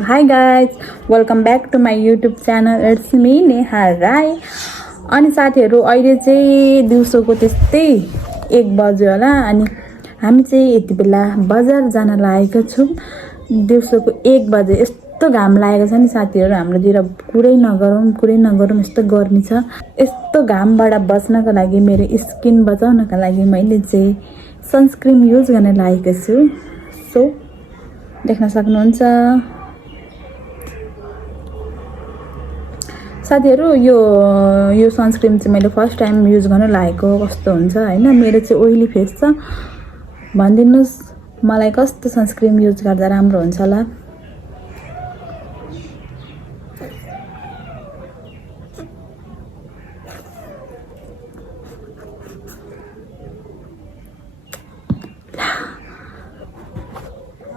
Hi guys, welcome back to my YouTube channel. It's me Neha Rai. अनि साथीहरु अहिले चाहिँ दिउँसोको त्यस्तै 1 बज्यो होला अनि हामी चाहिँ यति बेला बजार जान लागेका छौं। दिउँसोको 1 बजे यस्तो घाम लागेको छ नि साथीहरु, हाम्रोतिर कुरै नगरौँ यस्तो गर्मी छ। यस्तो घामबाट बच्नको लागि मेरो स्किन बचाउनका लागि मैले चाहिँ सनस्क्रिन युज गर्न लागेको छु। सो देख्न सक्नुहुन्छ साथीहरु, यो सनस्क्रिन चाहिँ मैले फर्स्ट टाइम युज गर्न लागेको। कस्तो हुन्छ हैन, मेरो चाहिँ ओइली फेस छ। भनिदिनुस् मलाई कस्तो सनस्क्रिन युज गर्दा राम्रो हुन्छ होला।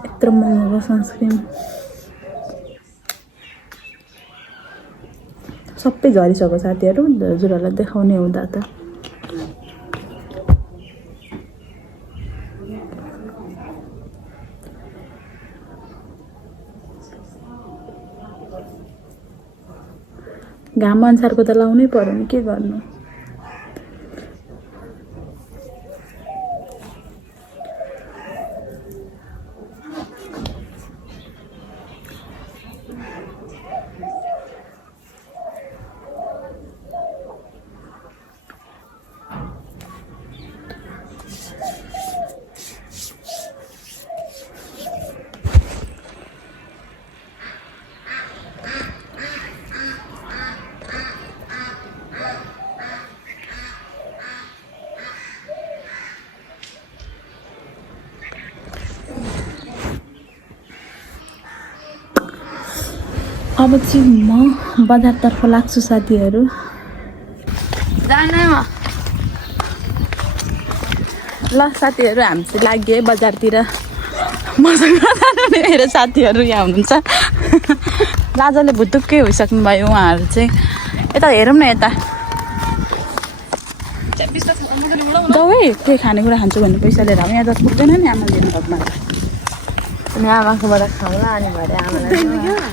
यत्रो महँगो सनस्क्रिन सबै झरिसक्यो साथीहरु। हजुरहरुलाई देखाउने हुँदा त घाम अनुसारको त लाउनै पर्यो नि, के गर्नु। अब चाहिँ म बजारतर्फ लाग्छु साथीहरु। ल साथीहरु, हामी चाहिँ लाग्यो है बजारतिर। मसँग मेरो साथीहरु यहाँ हुनुहुन्छ। लाजले भुतुक्कै भइसक्नु भयो उहाँहरु चाहिँ। यता हेरौँ न, यता दौै केही खानेकुरा खान्छु भन्ने पैसा लिएर यहाँ त पुग्दैन नि आमा दिनु घरमा। अनि आमाकोबाट खाउँला अनि भरे आमालाई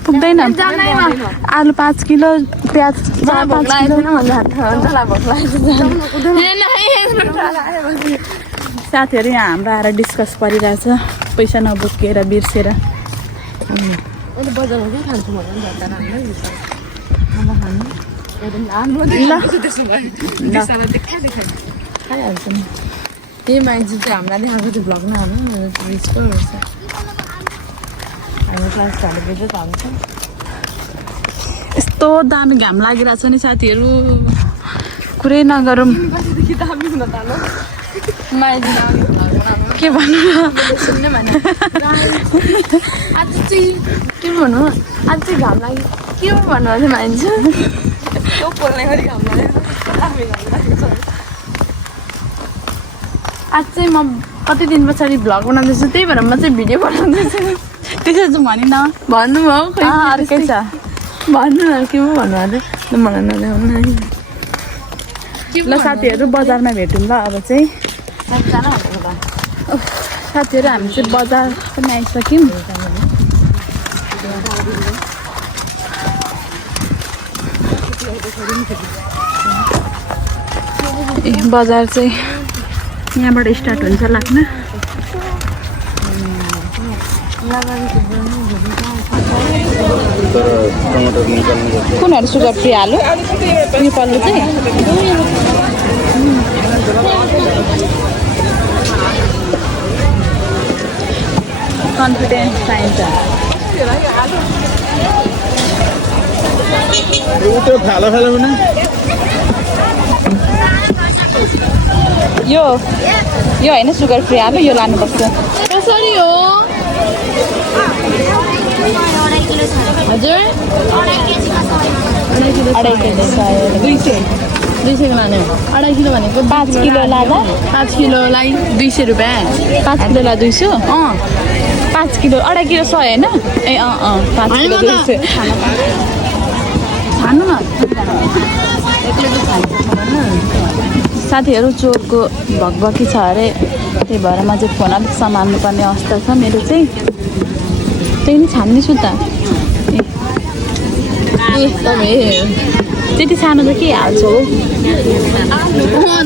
पुग्दैन। आलु 5 किलो, प्याज 5 किलो। साथीहरु यहाँ हाम्रो आएर डिस्कस परिरहेछ, पैसा नबोकेर बिर्सेर। बजारमा के खान्छु भन्नु नि त, राम्रै हुन्छ। खाइहाल्छु नि। त्यही मान्छे चाहिँ हामीलाई देखाएको त्यो भ्लगमा हाल्नु रिस्क हुन्छ। हाम्रो क्लास झालेपछि त हुन्छ। यस्तो दामी घाम लागिरहेछ नि साथीहरु, कुरै नगरौँ। के भन्नु सुन्ने भने आज चाहिँ के भन्नु, आज चाहिँ घाम लाग्यो के भन्नु अझै मान्छे त्यो पोल्ने गरी घाम लाग्यो। आज चाहिँ म कति दिन पछाडि भ्लग बनाउँदैछु, त्यही भएर म चाहिँ भिडियो बनाउँदैछु। त्यसो चाहिँ भनि न, भन्नु भयो खै अर्कै छ। भन्नु न के पो भन्नु अझै मलाई नदेखाउनु न। ल साथीहरु, बजारमा भेटौँ ल। अब चाहिँ साथीहरु हामी चाहिँ बजार पनि आइसक्यौँ। बजार चाहिँ यहाँबाट स्टार्ट हुन्छ लाग्न। कुनहरू सुगर फ्री आलु यो पल्लो चाहिँ कन्फिडेन्स चाहिन्छ। यो होइन सुगर फ्री आलु, यो लानुपर्छ। कसरी हो हजुर? 2.5 केजी 200 लाने हो। 2.5 किलो भनेको 5 किलो लाँदा 5 किलोलाई 200 रुपियाँ। 5 किलोलाई 200। 5 किलो 2.5 किलो 100 होइन? ए 5 किलो 200 खानु न। साथीहरु चोरको भगभगी छ अरे, त्यही भएर म चाहिँ फोन अलिक सम्हाल्नु पर्ने अवस्था छ मेरो चाहिँ। त्यही नि छान्दैछु त ए तपाईँ त्यति सानो त के हाल्छौ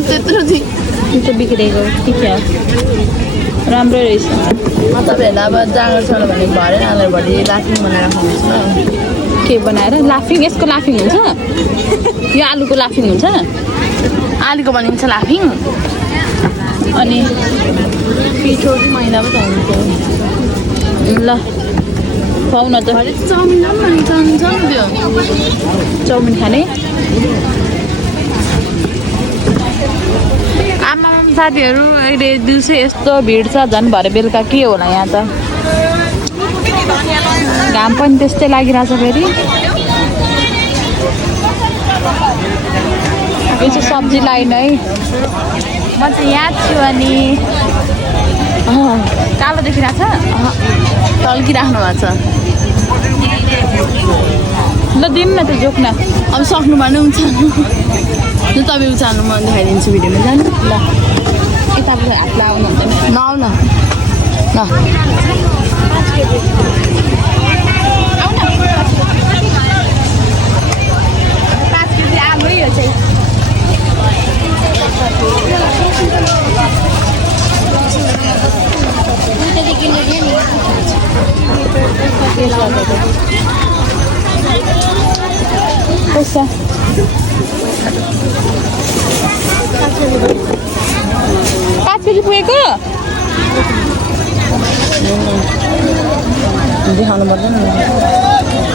त्यत्रो चाहिँ त्यो त बिग्रेको के थियो राम्रो रहेछ तपाईँहरूलाई अब जाँगर छ भने भरे नालेर भरि लाफिङ बनाएर खानुहुन्छ न के बनाएर लाफिङ यसको लाफिङ हुन्छ यो आलुको लाफिङ हुन्छ आलुको बनिन्छ लाफिङ अनि पिठो कि मैदा पो हुन्छ ल खुवाउ न त भरे चाउमिन पनि बनिन्छ नि त्यो चाउमिन खाने आमा साथीहरू अहिले दिउँसो यस्तो भिड छ झन् भरे बेलुका के होला यहाँ त घाम पनि त्यस्तै लागिरहेछ फेरि यो चाहिँ सब्जी लाइन है म चाहिँ यहाँ छु अनि कालो देखिरहेछ टल्किराख्नु भएको छ ल दिनु न त जोक्न अब सक्नु भने उचाल्नु ल तपाईँ उचाल्नु म देखाइदिन्छु भिडियोमा जानु ल यताबाट हात लाउनु हुँदैन नआउ न ल आउ न 5 केजी आलु यो चाहिँ पैसा 5 केजी पुगेको देखाउनु पर्दैन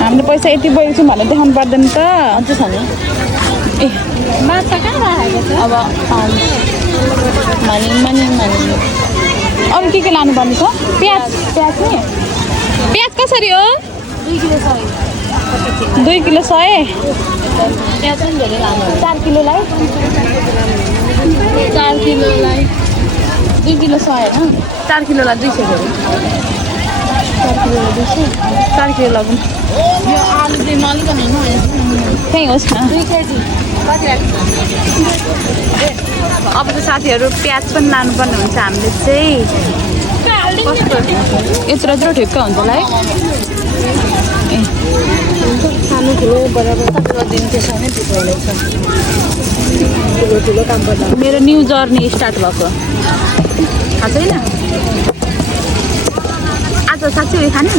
हामीले पैसा यति पुगेको छौँ भनेर देखाउनु पर्दैन त अझै छ नि ए माछा कहाँ राखेको छ अब मानि अरू के लानुपर्ने छ प्याज प्याज नि प्याज कसरी हो 2 किलो 100 प्याज पनि धेरै लानु 4 किलोलाई 4 किलोलाई 2 किलो 100 होइन 4 किलोलाई 200 गऱ्यो 4 किलो लगौँ यो आलु चाहिँ नलिकन होइन त्यहीँ होस् न 2 केजी अब त साथीहरू प्याज पनि लानुपर्ने हुन्छ हामीले चाहिँ कस्तो यत्रो ठिक्क हुन्छ होला है सानो ठुलो बराबर तपाईँको दिन त्यसो नै पुग्छ ठुलो काम गर्दा मेरो न्यू जर्नी स्टार्ट भएको थाहा छैन आज साँच्चै उयो खाने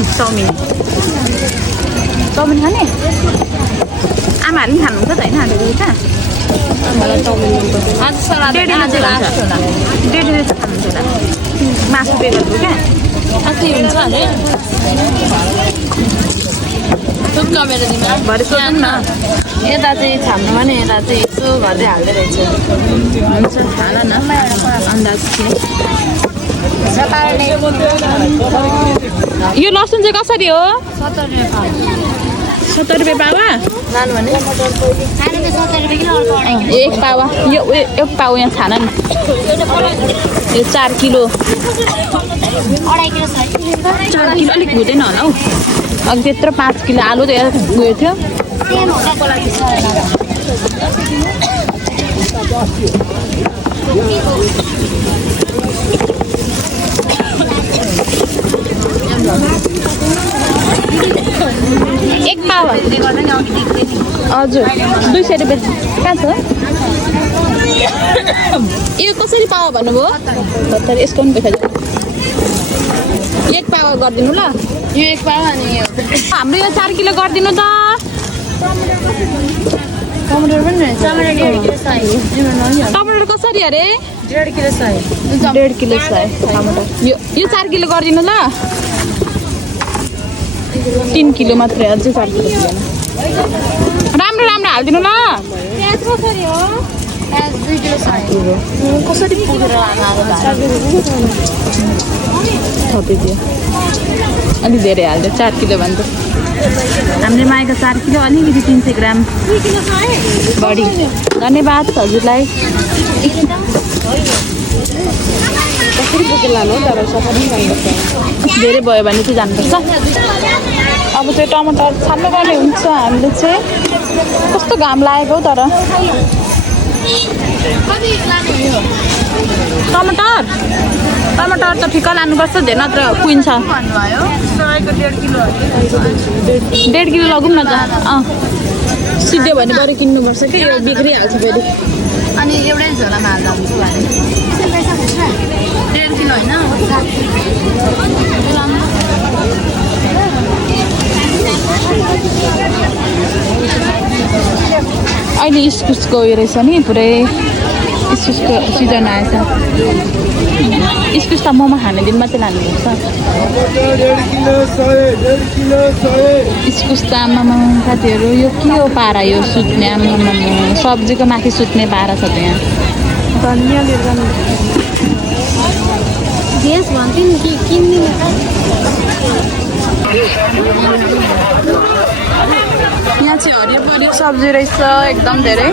चाउमिन खाने आमाहरूले पनि खानुहुन्छ त होइन आज उता मलाई चाउमिन मनपर्छ आज सलाद आज लास्ट होला डेढ खानुहुन्छ होला मासु पे गरेको क्या अस्ति हुन्छ अरे टुक्क मेरो दिमा भरे सोधौँ न यता चाहिँ छाम्नु भने यता चाहिँ यसो गर्दै हाल्दै रहेछ हुन्छ खान न अन्दाज यो लसुन चाहिँ कसरी हो 70 रुपियाँ पावा लानु भने एक पावा यो एक पावा यहाँ छान नि यो 4 किलो 4 किलो अलिक हुँदैन होला हौ अघि त्यत्रो 5 किलो आलु त उयो थियो एक पावा हजुर 200 रुपियाँ कहाँ छ यो कसरी पावा भन्नुभयो तर यसको पनि पैसा एक पावा गरिदिनु ल यो एक पावा अनि यो हाम्रो यो 4 किलो गरिदिनु त टमाटर पनि रहेछ टमाटर कसरी अरे 1.5 किलो 100 1.5 किलो 100 टमाटर यो 4 किलो गरिदिनु ल 3 किलो मात्रै अझै 4 किलो राम्रो हालिदिनु ल प्याज कसरी हो प्याज 2 किलो 100 कसरी पुगेर थपिदियो अलि धेरै हाल्यो 4 किलो भन्छ हामीले मागेको 4 किलो अलिकति 300 ग्राम बढी धन्यवाद हजुरलाई कसरी बोकेर लानु तर सफाइ गर्नुपर्छ धेरै भयो भने चाहिँ जानुपर्छ अब चाहिँ टमाटर छान्नु पर्ने हुन्छ हामीले चाहिँ कस्तो घाम लागेको तर कति लाने हो टमाटर टमाटर त ठिक्क लानुपर्छ धेरै नत्र कुहिन्छ भन्नुभयो 1.5 किलो 1.5 किलो लगौँ न त सिद्धो भने बरु किन्नुपर्छ कि यो बिग्रिहाल्छ फेरि अनि एउटै झोलामा हाल्दा हुन्छ भने 1.5 किलो होइन अहिले इस्कुसको उयो रहेछ नि पुरै इस्कुसको सिजन आएछ इस्कुस त मोमो खाने दिन मात्रै लानुपर्छ इस्कुस त आमामा साथीहरू यो के हो पारा यो सुत्ने आमामा सब्जीको माथि सुत्ने पारा छ त यहाँ धनिया लिएर जानु ग्यास भन्थ्यो नि कि किन्दिनँ यहाँ चाहिँ हरियो परियो सब्जी रहेछ एकदम धेरै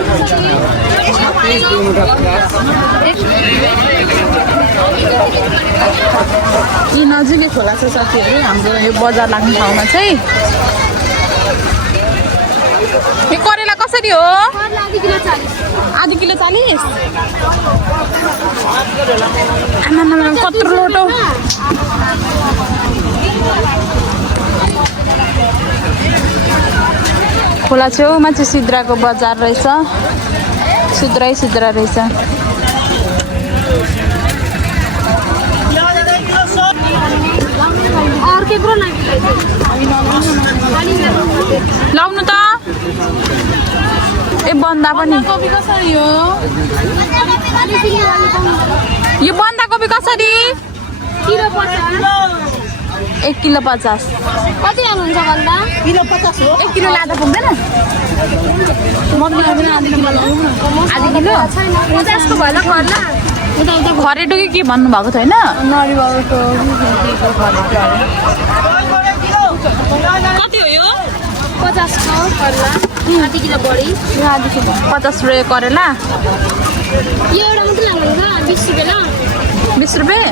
यी नजिकै खोला छ साथीहरू हाम्रो यो बजार लाग्ने ठाउँमा चाहिँ यो करेला कसरी हो आधी किलो 40 आमा कत्रो लोटो खोला छेउमा चाहिँ सिद्राको बजार रहेछ सिद्रा रहेछ लाउनु त ए बन्दा पनि कोपी कसरी हो यो बन्दाकोपी कसरी किलो 50 1 किलो 50 कति लानुहुन्छ भन्दा किलो 50 हो 1 किलो लाँदा पुग्दैन आधी किलो 50 को भला गर्ला खरेटो कि के भन्नुभएको छैन नरिवलको कति हो यो 50 को गर्ला आधी किलो बढी आधी किलो 50 रुपियाँ करेला यो एउटा मात्रै लानुहुन्छ 20 रुपियाँ ल 20 रुपियाँ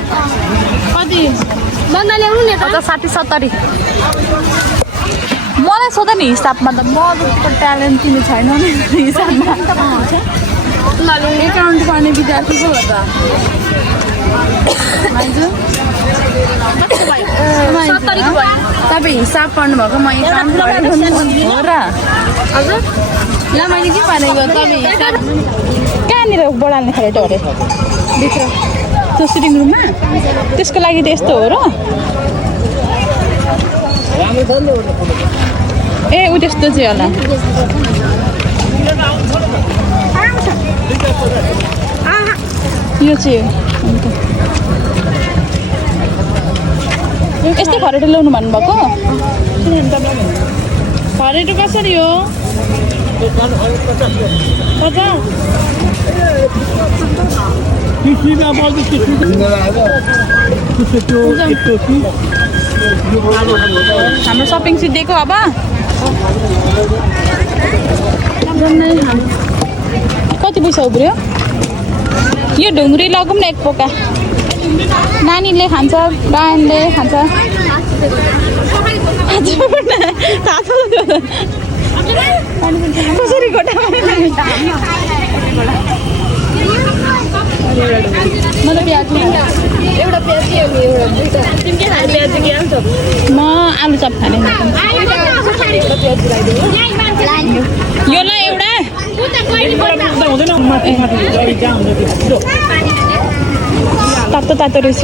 कति बन्दा ल्याउनु नि त 60 70 मलाई सोध नि हिसाबमा त म जतिको ट्यालेन्ट तिमी छैन नि हिसाबमा एकाउन्ट गर्ने विद्यार्थी पो हो त तपाईँ हिसाब गर्नुभएको म एकाउन्ट हो र हजुर ल मैले के भनेको तपाईँ कहाँनिर बढाल्ने खाले अरे भित्र त्यो सिटिङ रुममा त्यसको लागि त यस्तो हो र ए उ त्यस्तो चाहिँ होला यो चाहिँ यस्तै खरेटो ल्याउनु भन्नुभएको खरेटो कसरी हो 50 हाम्रो सपिङ सिद्धिएको अब कति पैसा उब्रियो यो ढुङ्ग्री लगौँ न एक पोका नानीले खान्छ गायनले खान्छ कसरी गोटा मलाई प्याज एउटा प्याज म आलु चप खाने यो ल एउटा तातो तातो रहेछ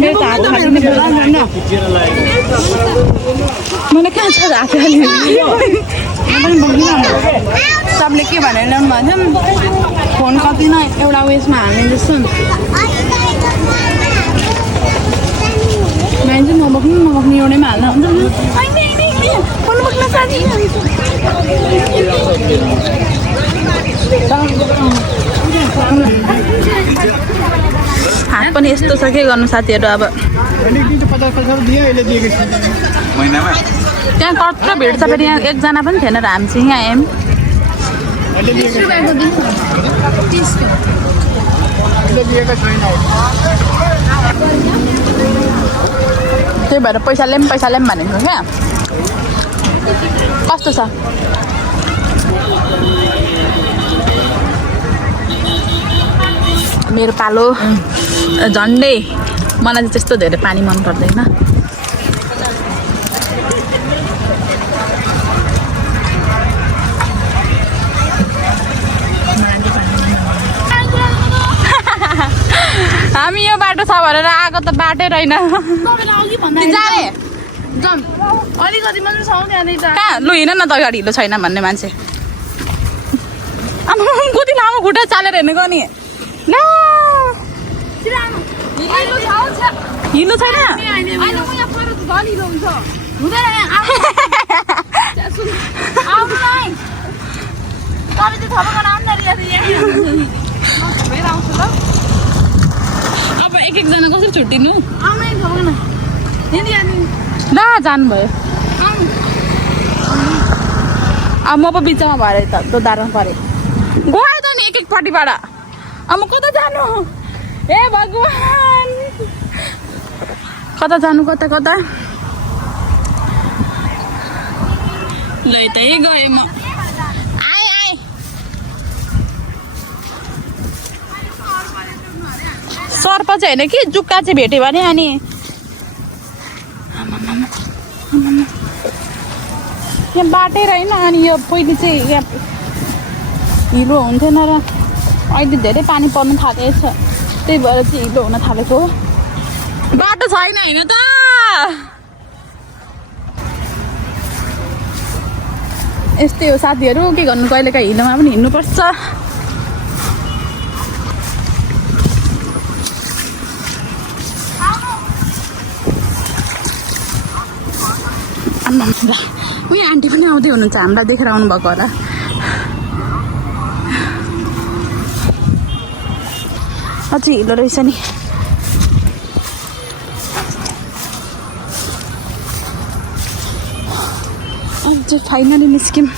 मेरो त हात खालिने मलाई कहाँ छ हात खालिने सबले के भनेर ल्याउनु भएको थियो फोन कति न एउटा उयसमा हाल्ने जस्तो मान्छे नबक्नु एउटैमा हाल्दा हुन्छ हात पनि यस्तो छ के गर्नु साथीहरू अब त्यहाँ कत्रो भिड छ फेरि यहाँ एकजना पनि थिएन र हामी चाहिँ यहाँ आयौँ त्यही भएर पैसा ल्याऊँ भनेको क्या कस्तो छ मेरो पालो झन्डै मलाई चाहिँ त्यस्तो धेरै पानी मन पर्दैन हामी यो बाटो छ भनेर आएको त बाटै रहेन जाने अलिकति मात्रै छ त्यहाँनिर कहाँ लु हिँड न त अगाडि हिलो छैन भन्ने मान्छे अब कति लामो खुट्टा चालेर हिँडेको नि हिलो छैन अब एक एकजना कसरी छुट्टिनु ल जानुभयो अब म पो बिचमा भएर त दोधारमा परेँ गयो त नि एक एकपट्टिबाट अब म कता जानु ए भगवान् कता जानु कता कता ल त गएँ म आएँ सर्प चाहिँ होइन कि जुक्का चाहिँ भेट्यो भने अनि यहाँ बाटै रहेन अनि यो पहिले चाहिँ यहाँ हिलो हुन्थेन र अहिले धेरै पानी पर्नु थालेको छ त्यही भएर चाहिँ हिलो हुन थालेको हो बाटो छैन होइन त यस्तै हो साथीहरू के गर्नु कहिलेकाहीँ हिलोमा पनि हिँड्नुपर्छ उयो आन्टी पनि आउँदै हुनुहुन्छ हामीलाई देखेर आउनुभएको होला अझै हिलो रहेछ नि अझै फाइनली निस्क्यौँ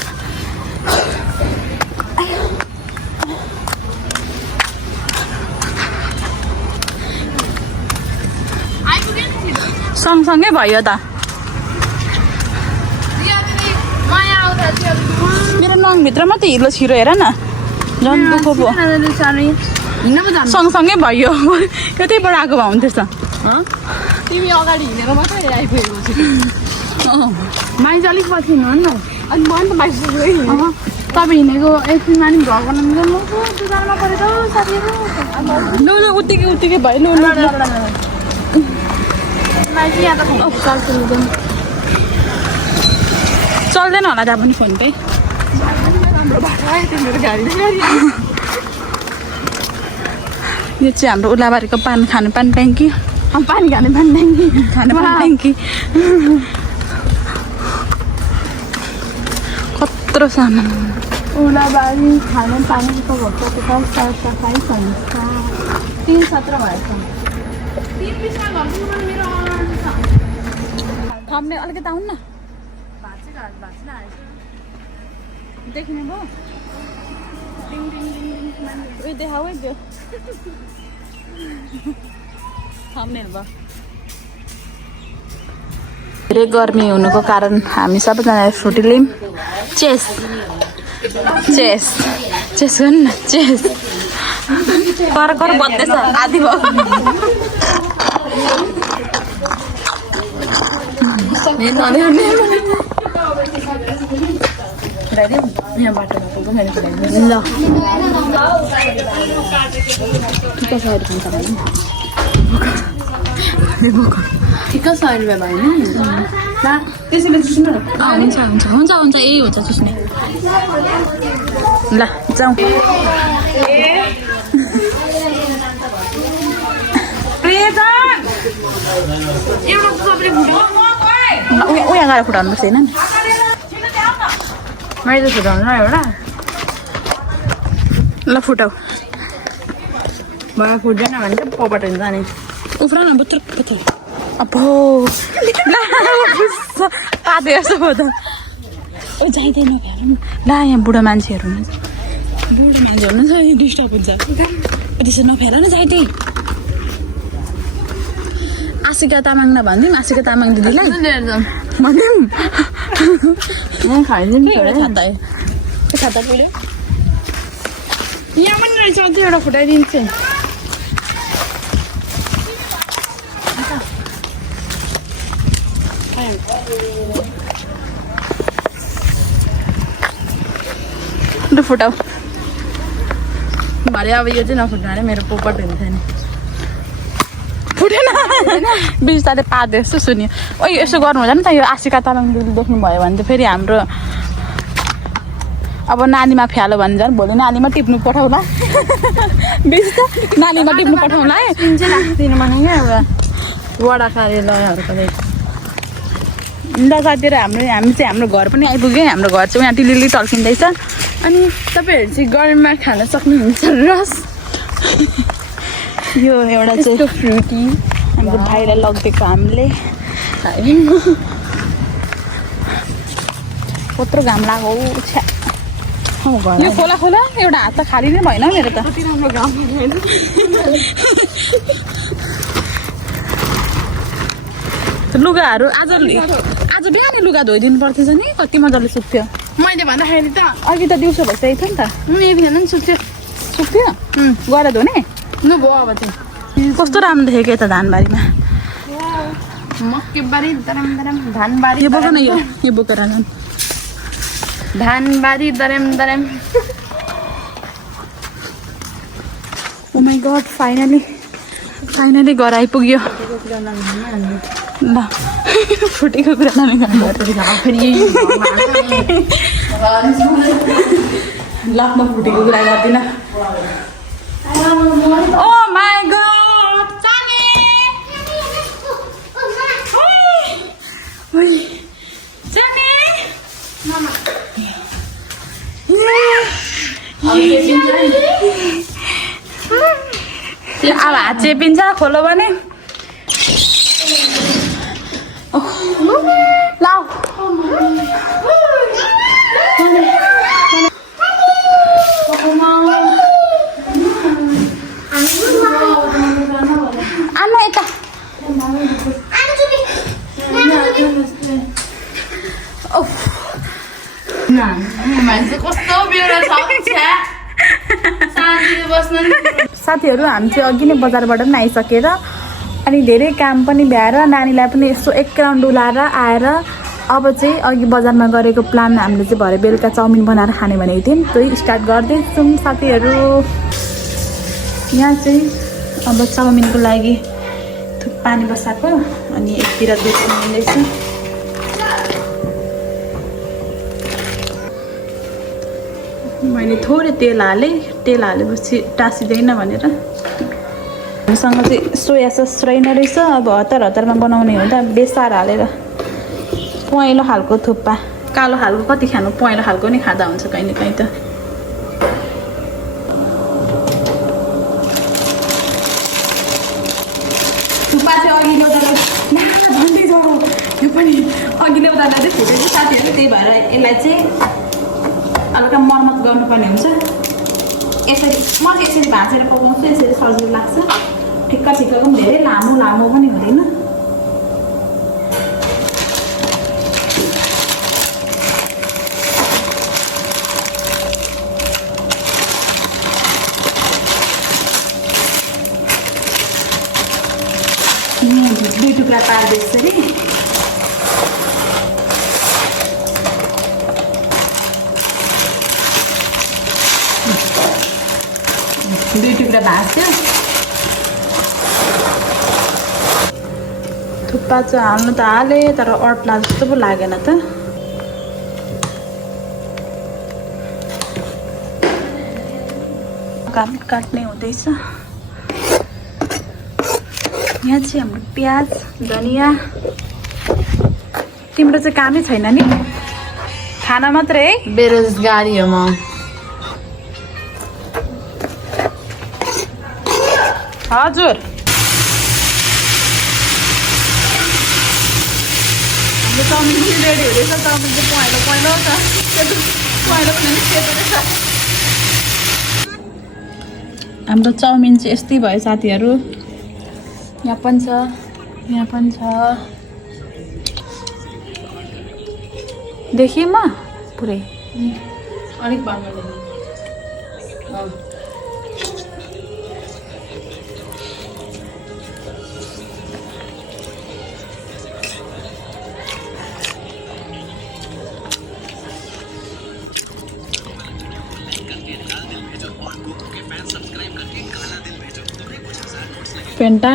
सँगसँगै भयो त मेरो नङभित्र मात्रै हिलो छिरो हेर न झन् दुःख भयो सँगसँगै भयो यो त्यहीबाट आएको भए हुन्थेछ तिमी अगाडि हिँडेर मात्रै आइपुगेको छु माइज अलिक पछि हिँड्नु न अनि म त बाइसकेको तपाईँ हिँडेको एकछिनमा नि घर बनाउनु दुकानमा परेको साथीहरू लु लु उत्तिकै भयो लु यहाँ त चल्दैन होला त्यहाँ पनि फोन पे यो चाहिँ हाम्रो उलाबारीको खाने पानी ट्याङ्की पानी खाने पानी ट्याङ्की कत्रो सामान उलाबारी खाने पानीको घरको सफाइ संस्था 317 भएछ थम्ने अलिकति आउनु न देखिने भयो उयो देखाऊ है त्यो थम्नेल भयो धेरै गर्मी हुनुको कारण हामी सबैजनाले फ्रुटी लियौँ चेस चेस चेस गर्नु न चेस कर बज्दैछ आधी भयो यहाँ बाटोमा पुग्नु ल ठिकै 100 रुपियाँ भयो नि त्यसैले चुस्नु हुन्छ हुन्छ हुन्छ हुन्छ यही हुन्छ चुस्ने ल जाउँ उयो गएर फुटाउनुपर्छ होइन मैले फुटाउनु ल एउटा ल फुटाउ मलाई फुट्दैन भने चाहिँ पबाट हुन्छ नि उफ्रा न बुत्र बुत्र अब पाते जस्तो भयो त ओ जाँदैन ला यहाँ बुढो मान्छेहरू हुनुहुन्छ डिस्टर्ब हुन्छ त्यसो नफेर न जाँदै आशिका तामाङ न भनिदिउँ आशिका तामाङ दिदीलाई भनिदिउँ खाता पहिलो यहाँ पनि रहेछ अझै एउटा फुटाइदिन्छ लु फुटाऊ भरे अब यो चाहिँ नफुट्नु अरे मेरो पोपट हुन्थ्यो नि फुटेन बिस्तारै पार्दै यस्तो सुन्यो ओ यसो गर्नु हुँदैन त यो आशिका तामाङ दिदी देख्नुभयो भने चाहिँ फेरि हाम्रो अब नानीमा फ्यालो भने झन् भोलि नानीमा टिप्नु पठाउला बिस्ता नानीमा टिप्नु पठाउला है दिन चाहिँ राख्दिनँ भने क्या एउटा वडा कार्यालयहरूको लागि ल साथीहरू हामी चाहिँ हाम्रो घर पनि आइपुग्यो हाम्रो घर चाहिँ यहाँ टिलिली टल्किँदैछ अनि तपाईँहरू चाहिँ गरममा खान सक्नुहुन्छ रस यो एउटा चाहिँ यस्तो फ्रुटी हाम्रो भाइलाई लगिदिएको हामीले कत्रो घाम लाग्यो छ्या यो खोला खोला एउटा हात त खाली नै भएन मेरो त कति राम्रो घाम होइन लुगाहरू आज बिहानै लुगा धोइदिनु पर्थेछ नि कति मजाले सुक्थ्यो मैले भन्दाखेरि त अघि त दिउँसो भइसकेको थियो नि त बिहान नि सुत्यो सुक्थ्यो गएर धुने लु भयो अब चाहिँ कस्तो राम्रो देखेको यता धानबारीमा मकैबारी दरम दरम धानबारी यो बोक न यो बोकेर जानु धानबारी दरम दरम ओ माई गड फाइनली घर आइपुग्यो ल फुटेको कुरा लकमा फुटेको कुरा गर्दिनँ ओ माई गड अब हात चेपिन्छ खोलो भने लाउ आमा यता मान्छे कस्तो बेहोरा छ साथीहरू हामी चाहिँ अघि नै बजारबाट पनि आइसकेर अनि धेरै काम पनि भ्याएर नानीलाई पनि यसो एक राउन्ड डुलाएर आएर अब चाहिँ अघि बजारमा गरेको प्लान हामीले चाहिँ भरे बेलुका चाउमिन बनाएर खाने भनेको थियौँ त्यही स्टार्ट गर्दैछौँ साथीहरू यहाँ चाहिँ अब चाउमिनको लागि पानी बसाएको अनि एकतिर दुध मिल्दैछ मैले थोरै तेल हालेपछि टाँसिँदैन भनेर हामीसँग चाहिँ सोया सस रहेन रहेछ अब हतारमा बनाउने हुँदा बेसार हालेर पहेँलो खालको थुक्पा कालो खालको कति खानु पहेँलो खालको नि खाँदा हुन्छ कहीँ न कहीँ त थुक्पा चाहिँ अघि ल्याउँदा झन्डै छ यो पनि अघि ल्याउँदा चाहिँ फुटेको साथीहरू त्यही भएर यसलाई चाहिँ हल्का मर्मत गर्नुपर्ने हुन्छ यसरी म चाहिँ यसरी भाँचेर पकाउँछु यसरी सजिलो लाग्छ ठिक्कको पनि धेरै लामो पनि हुँदैन दुई टुक्रा पार्दै यसरी दुई टुक्रा भाँच्यो थुक्पा चाहिँ हाल्नु त हालेँ तर अट्ला जस्तो पो लागेन त काट्ने हुँदैछ यहाँ चाहिँ हाम्रो प्याज धनियाँ तिम्रो चाहिँ कामै छैन नि खाना मात्रै है बेरोजगारी हो म हजुर हाम्रो चाउमिन पनि रेडी हुँदैछ चाउमिन चाहिँ पहेँलो छ पहेँलो पनि सेतो रहेछ हाम्रो चाउमिन चाहिँ यस्तै भयो साथीहरू यहाँ पनि छ देखेँ म पुरै अलिक बाँड्नु फेन्टा